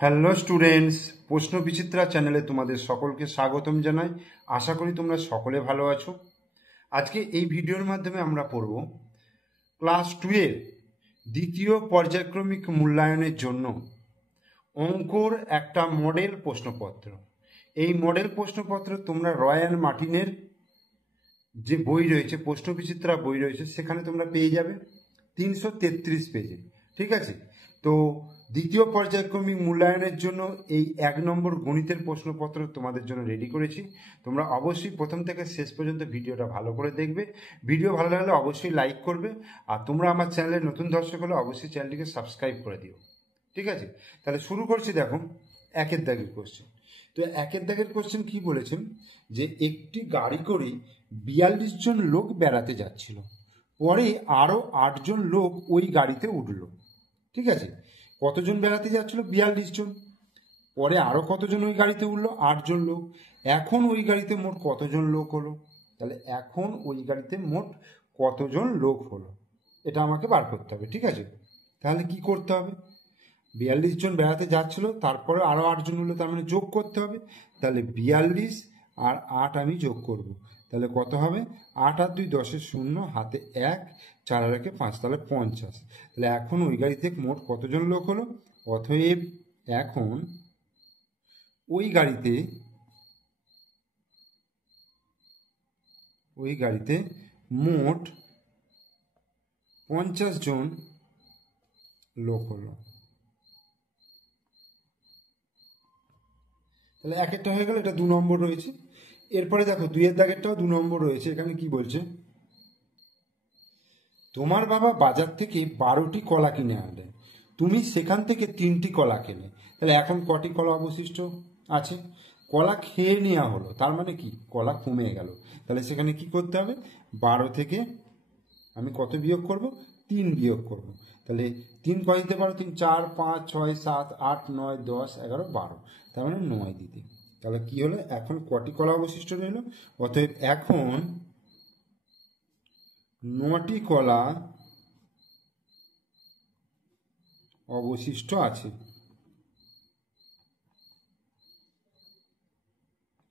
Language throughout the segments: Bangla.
হ্যালো স্টুডেন্টস, প্রশ্ন বিচিত্রা চ্যানেলে তোমাদের সকলকে স্বাগতম জানাই। আশা করি তোমরা সকলে ভালো আছো। আজকে এই ভিডিওর মাধ্যমে আমরা পড়ব ক্লাস 2 এর দ্বিতীয় পর্যায়ক্রমিক মূল্যায়নের জন্য অঙ্কর একটা মডেল প্রশ্নপত্র। এই মডেল প্রশ্নপত্র তোমরা রয় অ্যান্ড মার্টিনের যে বই রয়েছে, প্রশ্ন বিচিত্রা বই রয়েছে, সেখানে তোমরা পেয়ে যাবে 333 পেজে। ঠিক আছে, তো দ্বিতীয় পর্যায়ক্রমিক মূল্যায়নের জন্য এই 1 নম্বর গণিতের প্রশ্নপত্র তোমাদের জন্য রেডি করেছি। তোমরা অবশ্যই প্রথম থেকে শেষ পর্যন্ত ভিডিওটা ভালো করে দেখবে। ভিডিও ভালো লাগলে অবশ্যই লাইক করবে, আর তোমরা আমার চ্যানেলের নতুন দর্শক হলে অবশ্যই চ্যানেলটিকে সাবস্ক্রাইব করে দিও। ঠিক আছে, তাহলে শুরু করছি। দেখো, একের দাগের কোশ্চেন। তো একের দাগের কোশ্চেন কি বলেছেন, যে একটি গাড়ি করে 42 জন লোক বেড়াতে যাচ্ছিল, পরে আরও 8 জন লোক ওই গাড়িতে উঠল। ঠিক আছে, কতজন বেড়াতে যাচ্ছিল? 42 জন। পরে আরও কতজন ওই গাড়িতে উঠলো? 8 জন লোক। এখন ওই গাড়িতে মোট কতজন লোক হলো? তাহলে এখন ওই গাড়িতে মোট কতজন লোক হলো, এটা আমাকে বার করতে হবে। ঠিক আছে, তাহলে কি করতে হবে? 42 জন বেড়াতে যাচ্ছিল, তারপরে আরও 8 জন হলো, তার মানে যোগ করতে হবে। তাহলে 42 আর 8 আমি যোগ করব। তাহলে কত হবে? 8 আর 2 10 0, হাতে 1, 4 আর 1 5, তাহলে 50। তাহলে এখন ওই গাড়িতে মোট কতজন লোক হলো? অতএব এখন ওই গাড়িতে মোট 50 জন লোক হলো। তাহলে একেরটা হয়ে গেল, এটা 2 নম্বর রয়েছে। এরপরে দেখো, 2 দাগেরটাও 2 নম্বর রয়েছে। এখানে কি বলছে? তোমার বাবা বাজার থেকে 12টি কলা কিনে আনলেন, তুমি সেখান থেকে 3টি কলা খেলে, তাহলে এখন কটি কলা অবশিষ্ট আছে? কলা খেয়ে নেওয়া হলো, তার মানে কি কলা কমে গেল। তাহলে সেখানে কি করতে হবে? 12 থেকে আমি কত বিয়োগ করব? 3 বিয়োগ করব। তাহলে 3 কয় দিতে পারো? 3 4 5 6 7 8 9 10 11 12, তার মানে 9 দিতে। তাহলে কি হলো? এখন কটি কলা অবশিষ্ট রইল? অতএব এখন 9টি কলা অবশিষ্ট আছে।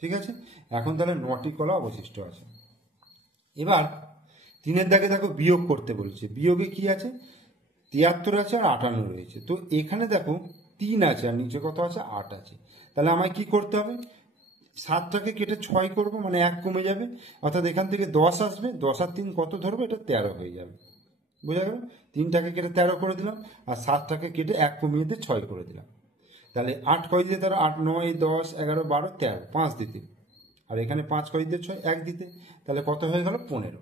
ঠিক আছে, এখন তাহলে 9টি কলা অবশিষ্ট আছে। এবার 3 দাগে দেখো, বিয়োগ করতে বলেছে। বিয়োগে কি আছে? 73 আছে আর 58 রয়েছে। তো এখানে দেখো 3 আছে আর নিচে কত আছে? 8 আছে। তাহলে আমায় কি করতে হবে? 7টাকে কেটে 6 করব, মানে 1 কমে যাবে। অর্থাৎ এখান থেকে 10 আসবে, 10 আর 3 কত ধরবো? এটা 13 হয়ে যাবে। বোঝা গেল? 3টাকে কেটে 13 করে দিলাম, আর 7টাকে কেটে 1 কমিয়ে দিয়ে 6 করে দিলাম। তাহলে 8 কয় দিতে? তারা 8 9 10 11 12 13, 5 দিতে। আর এখানে 5 কয় দিতে? 6, 1 দিতে। তাহলে কত হয়ে গেল? 15।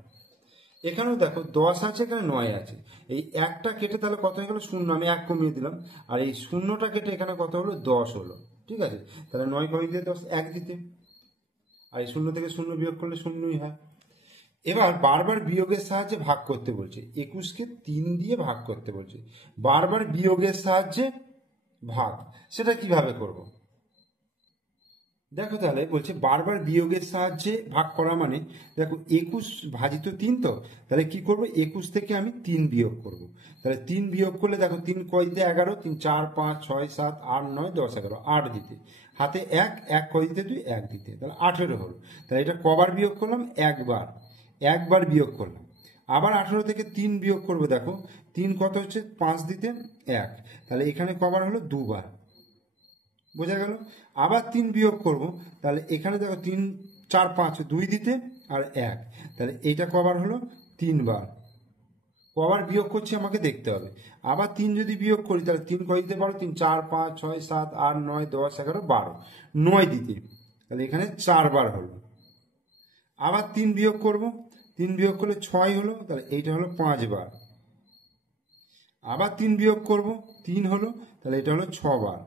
এখানেও দেখো 10 আছে, এখানে 9 আছে। এই 1টা কেটে তাহলে কত হয়ে গেল? 0, আমি 1 কমিয়ে দিলাম। আর এই 0টা কেটে এখানে কত হলো? 10 হলো। ঠিক আছে, তাহলে 9 কয় দিতে? 10, 1 দিতে। আর এই 0 থেকে 0 বিয়োগ করলে 0ই হয়। এবার বারবার বিয়োগের সাহায্যে ভাগ করতে বলছে। 21কে 3 দিয়ে ভাগ করতে বলছে। বারবার বিয়োগের সাহায্যে ভাগ, সেটা কিভাবে করব? দেখো, তাহলে বলছে বারবার বিয়োগের সাহায্যে ভাগ করা মানে, দেখো 21 ভাজিত 3, তো তাহলে কি করব? 21 থেকে আমি 3 বিয়োগ করব। তাহলে 3 বিয়োগ করলে দেখো 3 কয় দিতে? 11, 3 4 5 6 7 8 9 10 11, 8 দিতে। হাতে 1, 1 কয় দিতে? 2, 1 দিতে। তাহলে 18 হলো। তাহলে এটা কবার বিয়োগ করলাম? একবার বিয়োগ করলাম। আবার 18 থেকে 3 বিয়োগ করবো। দেখো 3 কত হচ্ছে? 5 দিতে 1, তাহলে এখানে কবার হলো? 2বার। বোঝা গেল? আবার 3 বিয়োগ করব। তাহলে এখানে দেখো 3 4 5, 2 দিতে আর 1, তাহলে এইটা কবার হলো? 3বার। কবার বিয়োগ করছি আমাকে দেখতে হবে। আবার 3 যদি বিয়োগ করি, তাহলে 3 কয় দিতে পারো? 3 4 5 6 7 8 9 10 11 12, 9 দিতে। তাহলে এখানে 4বার হলো। আবার 3 বিয়োগ করব। 3 বিয়োগ করলে 6 হলো, তাহলে এইটা হলো 5বার। আবার 3 বিয়োগ করব, 3 হলো, তাহলে এটা হলো 6বার।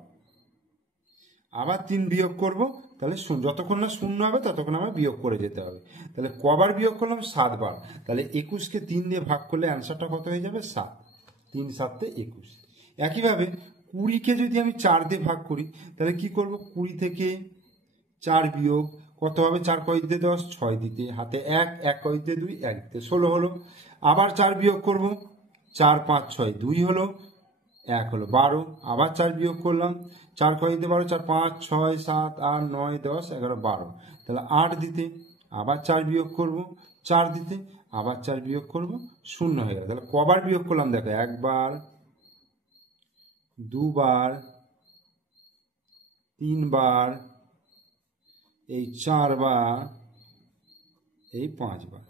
আবার 3 বিয়োগ করব, তাহলে যতক্ষণ না 0 হবে ততক্ষণ আমার বিয়োগ করে যেতে হবে। তাহলে কবার বিয়োগ করলাম? 7বার। তাহলে 21কে 3 দিয়ে ভাগ করলে অ্যান্সারটা কত হয়ে যাবে? 7। 3 7 21। একইভাবে 20কে যদি আমি 4 দিয়ে ভাগ করি, তাহলে কি করব? 20 থেকে 4 বিয়োগ কত হবে? 4 কয় দিতে? 10, 6 দিতে। হাতে 1, 1 কয় দিতে? 2, 1 দিতে। 16 হলো। আবার 4 বিয়োগ করব। 4 5 6 2 হলো। 1 হলো 12, আবার 4 বিয়োগ করলাম, 4 কয় দিতে 12, 4 5 6 7 8 9 10 11 12, তাহলে 8 দিতে আবার 4 বিয়োগ করব, 4 দিতে আবার 4 বিয়োগ করব, 0 হয়ে গেল। তাহলে কবার বিয়োগ করলাম দেখো, একবার, দুবার, তিনবার, এই 4 বার, এই 5 বার।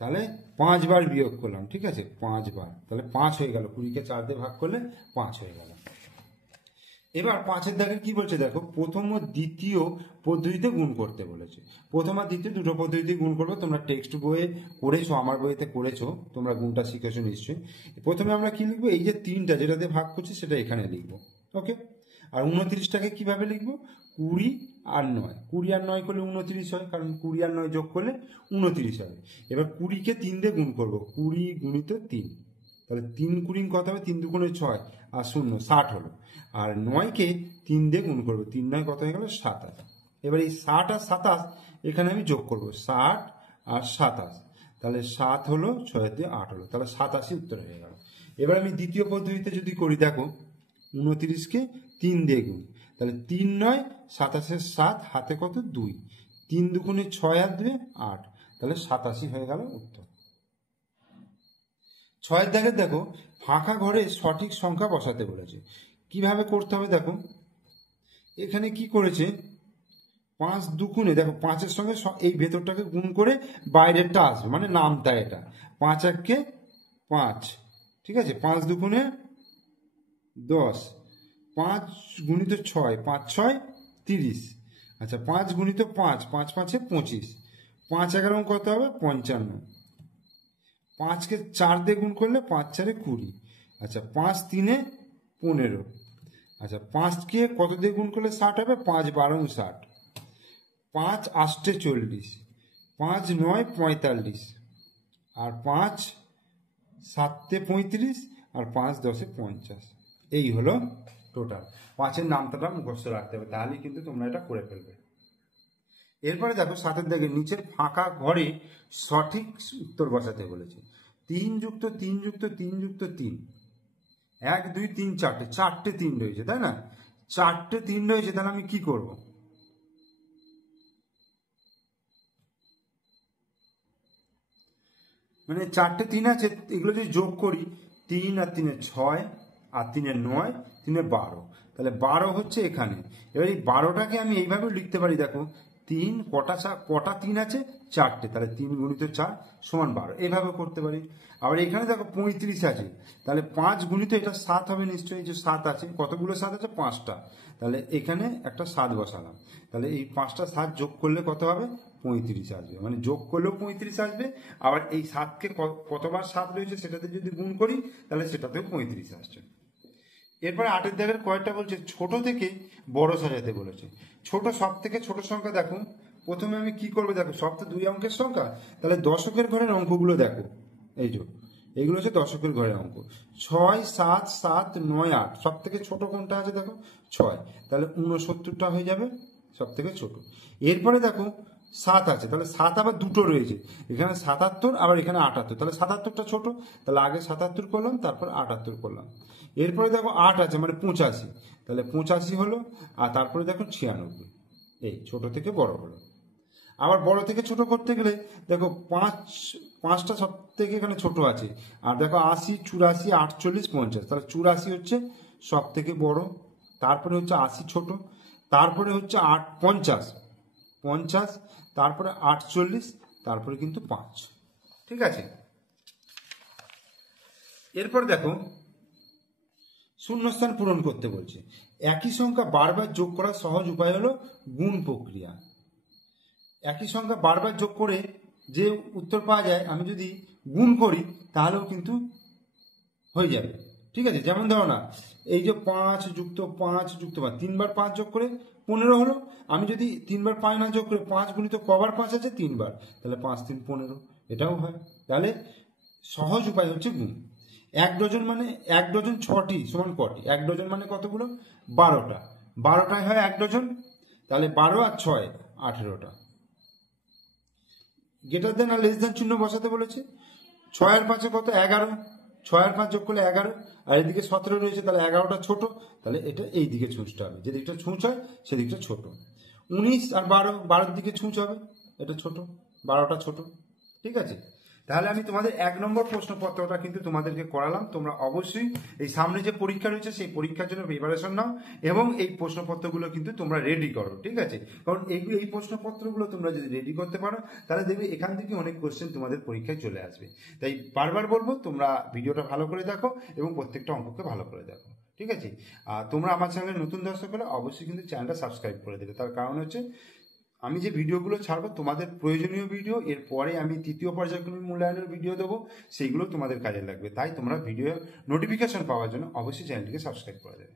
তাহলে 5 বার বিয়োগ করলাম, ঠিক আছে, 5 বার, তাহলে 5 হয়ে গেল। 20কে 4 দিয়ে ভাগ করলে 5 হয়ে গেল। এবার 5-এর দাগে কি বলছে দেখো, প্রথম ও দ্বিতীয় পদ্ধতিতে গুণ করতে বলেছে। প্রথম আর দ্বিতীয় দুটো পদ্ধতিতে গুণ করবো। তোমরা টেক্সট বইয়ে করেছো, আমার বইতে করেছো, তোমরা গুণটা শিখেছো নিশ্চয়ই। প্রথমে আমরা কি লিখবো, এই যে 3টা যেটাতে ভাগ করছি সেটা এখানে লিখবো, ওকে। আর 29টাকে কিভাবে লিখবো, 20 আর 9, 20 আর 9 করলে 29 হয়, কারণ 20 আর 9 যোগ করলে 29 হবে। এবার 20কে 3 দিয়ে গুণ করবো, 20 গুণিত 3, তাহলে 3 কুড়ি কত হবে, 3 দুগুণে 6 আর 0 60 হলো। আর 9কে 3 দিয়ে গুণ করবো, 3 9 কত হয়ে গেল, 27। এবার এই 60 আর 27 এখানে আমি যোগ করবো, 60 আর 27, তাহলে 7 হলো, 6 দিয়ে 8 হলো, তাহলে 87 উত্তর হয়ে গেল। এবার আমি দ্বিতীয় পদ্ধতিতে যদি করি দেখো, 29কে 3 দিয়ে গুণ, তাহলে 3 9 27 7, হাতে কত 2, 3 দুগুণে 6 আর 2 8, তাহলে 87 হয়ে গেল উত্তর। 6-এর দাগে দেখো, ফাঁকা ঘরে সঠিক সংখ্যা বসাতে বলেছে। কিভাবে করতে হবে দেখো, এখানে কি করেছে, 5 দুগুণে দেখো, 5-এর সঙ্গে এই ভেতরটাকে গুণ করে বাইরেরটা আসবে, মানে নামটা এটা, 5 1-কে 5, ঠিক আছে, 5 দুগুণে 10, 5 গুণিত 6, 5 6 30, আচ্ছা 5 গুণিত 5, 5 5-এ 25, 5 11 কত হবে, 55, 5কে 4 দিয়ে গুণ করলে 5 4-এ 20, আচ্ছা 5 3-এ 15, আচ্ছা 5কে কত দিয়ে গুণ করলে 60 হবে, 5 12 60, 5 8-এ 40, 5 9 45, আর 5 7-এ 35, আর 5 10-এ 50। এই হলো টোটাল। 5-এর নামটা মুখস্থ রাখতে হবে, তাহলেই কিন্তু তোমরা এটা করে ফেলবে। এরপরে দেখো 7-এর দাগে নিচের ফাঁকা ঘরে সঠিক উত্তর বসাতে বলেছে। 3 যুক্ত 3 যুক্ত 3 যুক্ত 3, 1 2 3 4টে, 4টে 3 রয়েছে, তাই না, 4টে 3 রয়েছে, তাহলে আমি কি করব, মানে 4টে 3 আছে, এগুলো যদি যোগ করি, 3 আর 3-এ 6, আর 3-এ 9, 3-এ 12, তাহলে 12 হচ্ছে এখানে। এবার এই 12টাকে আমি এইভাবে লিখতে পারি দেখো, 3 কটা 3 আছে, 4টে, তাহলে 3 গুণিত 4 সমান 12, এইভাবে করতে পারি। আবার এখানে দেখো 35 আছে, তাহলে 5 গুণিত এটা 7 হবে নিশ্চয়ই, যে 7 আছে, কতগুলো 7 আছে, 5টা, তাহলে এখানে একটা 7 বসালাম, তাহলে এই 5টা 7 যোগ করলে কত হবে, 35 আসবে, মানে যোগ করলেও 35 আসবে। আবার এই 7কে কতবার 7 রয়েছে সেটাতে যদি গুণ করি, তাহলে সেটাতেও 35 আসছে। এরপরে 8-এর দাগের কয়েকটা বলছে, ছোট থেকে বড় সাজাতে বলেছে। ছোট, সব থেকে ছোট সংখ্যা দেখো, প্রথমে আমি কি করবো দেখো, সব তো 2 অঙ্কের সংখ্যা, তাহলে দশকের ঘরের অঙ্কগুলো দেখো, এই যে এইগুলো হচ্ছে দশকের ঘরের অঙ্ক, 6 7 7 9 8, সব থেকে ছোট কোনটা আছে দেখো, 6, তাহলে 69টা হয়ে যাবে সব থেকে ছোট। এরপরে দেখো 7 আছে, তাহলে 7 আবার দুটো রয়েছে, এখানে 77 আবার এখানে 78, তাহলে 77টা ছোট, তাহলে আগে 77 করলাম, তারপর 78 করলাম। এরপরে দেখো 8 আছে, মানে 85, তাহলে 85 হলো, আর তারপরে দেখো 96, এই ছোট থেকে বড় হলো। আবার বড় থেকে ছোট করতে গেলে দেখো 5টা সব থেকে এখানে ছোট আছে, আর দেখো 80 84 48 50, তাহলে 84 হচ্ছে সব থেকে বড়, তারপরে হচ্ছে 80 ছোট, তারপরে হচ্ছে 50, তারপরে 48, তারপরে কিন্তু 5, ঠিক আছে। এরপর দেখো শূন্যস্থান পূরণ করতে বলছে। একই সংখ্যা বারবার যোগ করার সহজ উপায় হলো গুণ প্রক্রিয়া। একই সংখ্যা বারবার যোগ করে যে উত্তর পাওয়া যায়, আমি যদি গুণ করি তাহলেও কিন্তু হয়ে যাবে, ঠিক আছে। যেমন ধরো না, এই যে 5 যুক্ত 5 যুক্ত 5, 3 বার 5 যোগ করে 15 হলো, আমি যদি 3 বার 5 না যোগ করে 5 গুণিত কবার 5 আছে, 3 বার, তাহলে 5 3 15, এটাও হয়। তাহলে সহজ উপায় হচ্ছে গুণ। 1 ডজন মানে 1 ডজন 6টি সমান কটি, 1 ডজন মানে কতগুলো, 12টা, 12টাই হয় 1 ডজন, তাহলে 12 আর 6 18টা। গ্রেটার দেন আর লেস দেন চিহ্ন বসাতে বলেছে। 6 আর 5 কত, 11, 6 আর 5 যোগ করলে 11, আর এদিকে 17 রয়েছে, তাহলে 11টা ছোট, তাহলে এটা এই দিকে ছুঁচটা হবে, যেদিকটা ছুঁচ হয় সেদিকটা ছোট। 19 আর 12, 12-র দিকে ছুঁচ হবে, এটা ছোট, 12টা ছোট। ঠিক আছে, তাহলে আমি তোমাদের 1 নম্বর প্রশ্নপত্রটা কিন্তু তোমাদেরকে করালাম। তোমরা অবশ্যই এই সামনে যে পরীক্ষা রয়েছে সেই পরীক্ষার জন্য প্রিপারেশন নাও এবং এই প্রশ্নপত্রগুলো কিন্তু তোমরা রেডি করো। ঠিক আছে, কারণ এই প্রশ্নপত্রগুলো তোমরা যদি রেডি করতে পারো তাহলে দেখবে এখান থেকে অনেক কোশ্চেন তোমাদের পরীক্ষায় চলে আসবে। তাই বারবার বলবো তোমরা ভিডিওটা ভালো করে দেখো এবং প্রত্যেকটা অঙ্ককে ভালো করে দেখো। ঠিক আছে, আর তোমরা আমার চ্যানেলে নতুন দর্শক হলে অবশ্যই কিন্তু চ্যানেলটা সাবস্ক্রাইব করে দেবে। তার কারণ হচ্ছে আমি যে ভিডিওগুলো ছাড়বো তোমাদের প্রয়োজনীয় ভিডিও, এরপরে আমি তৃতীয় পর্যায়ক্রমিক মূল্যায়নের ভিডিও দেবো, সেইগুলো তোমাদের কাজে লাগবে। তাই তোমরা ভিডিও নোটিফিকেশন পাওয়ার জন্য অবশ্যই চ্যানেলটিকে সাবস্ক্রাইব করে দেবে।